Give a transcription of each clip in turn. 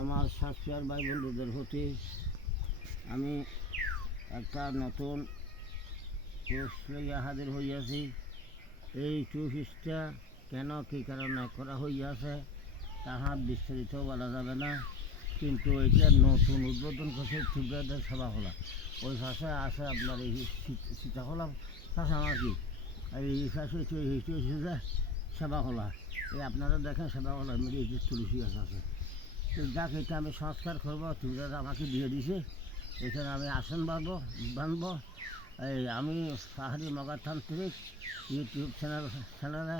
আমার সাতক্ষীরার ভাই বন্ধুদের প্রতি আমি একটা নতুন কোর্স লইয়া হাজির হইয়াছি। এই কোর্সটা কেন কী কারণে করা হইয়াছে তাহা বিস্তারিত বলা যাবে না, কিন্তু এটা নতুন উদ্বোধন করছে ত্রিপুরাদের সভাখোলা। ওই পাশে আছে আপনার এই সীতাখোলা পাশে আমার কি এই পাশে যে সেবাখোলা, এই আপনারা দেখেন সেবাখোলার মধ্যে এই যে তুলসী গাছ আছে। তো যাক, এটা আমি সংস্কার করবো, ত্রিপুরারা আমাকে দিয়ে দিছে। এখানে আমি আসন বানবো। এই আমি পাহাড়ি মগাতান্ত্রিক ইউটিউব চ্যানেলে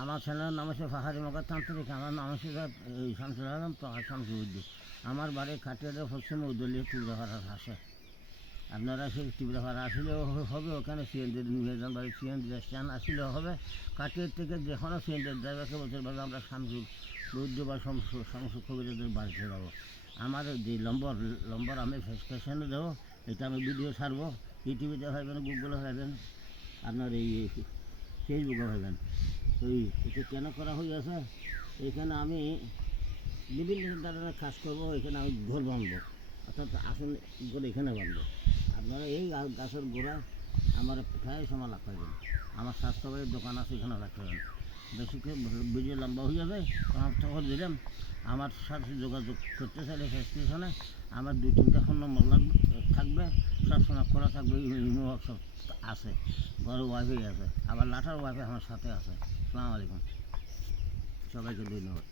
আমার চ্যানেলের নাম হচ্ছে পাহাড়ি মগাতান্ত্রিক। আমার নাম হচ্ছে এই শামসুল আলম প্রকাশ শামসুদ্দিন। আমার বাড়ি খাটিয়াদের পশ্চিম উদলীয় তীব্রভাড়ার আসে। আপনারা সেই তীব্রভাড়া আসলেও হবে, ওখানে সিএনজির নিবেদন বাড়ি সিএনজি স্ট্যান্ড আসলেও হবে। কাটিয়ার থেকে যে কোনো সিএনজির ড্রাইভারকে বলতে পারবে আমরা শামসুল বৈদ্য বা শামসু কবিরাদের বাড়িতে যাবো। আমার যে নম্বর আমি স্টেশনে দেবো, এটা আমি ভিডিও ছাড়বো। ইউটিউবে ভাবেন, গুগলে ভাবেন, আপনার এই ফেসবুকে ভাবেন। ওই এটা কেন করা হয়েছে, এখানে আমি বিভিন্ন ধরনের কাজ করবো। এখানে আমি ঘর বাঁধবো, অর্থাৎ আসন করে এখানে বাঁধবো। আপনারা এই গাছের গোড়া আমার প্রায় সময় রাখবেন। আমার স্বাস্থ্যবাড়ির দোকান আছে, এখানে রাখবেন। বেশি করে ভিডিও লম্বা হয়ে যাবে, তখন দিলাম। আমার সাথে যোগাযোগ করতে চাইলে স্টেশনে আমার 2-3টা ফোন নম্বর থাকবে, সবসময় খোলা থাকবে। সব আছে, ঘরে ওয়াইফাই আছে, আবার লাটার ওয়াইফাই আমার সাথে আছে। আসসালামু আলাইকুম, সবাইকে ধন্যবাদ।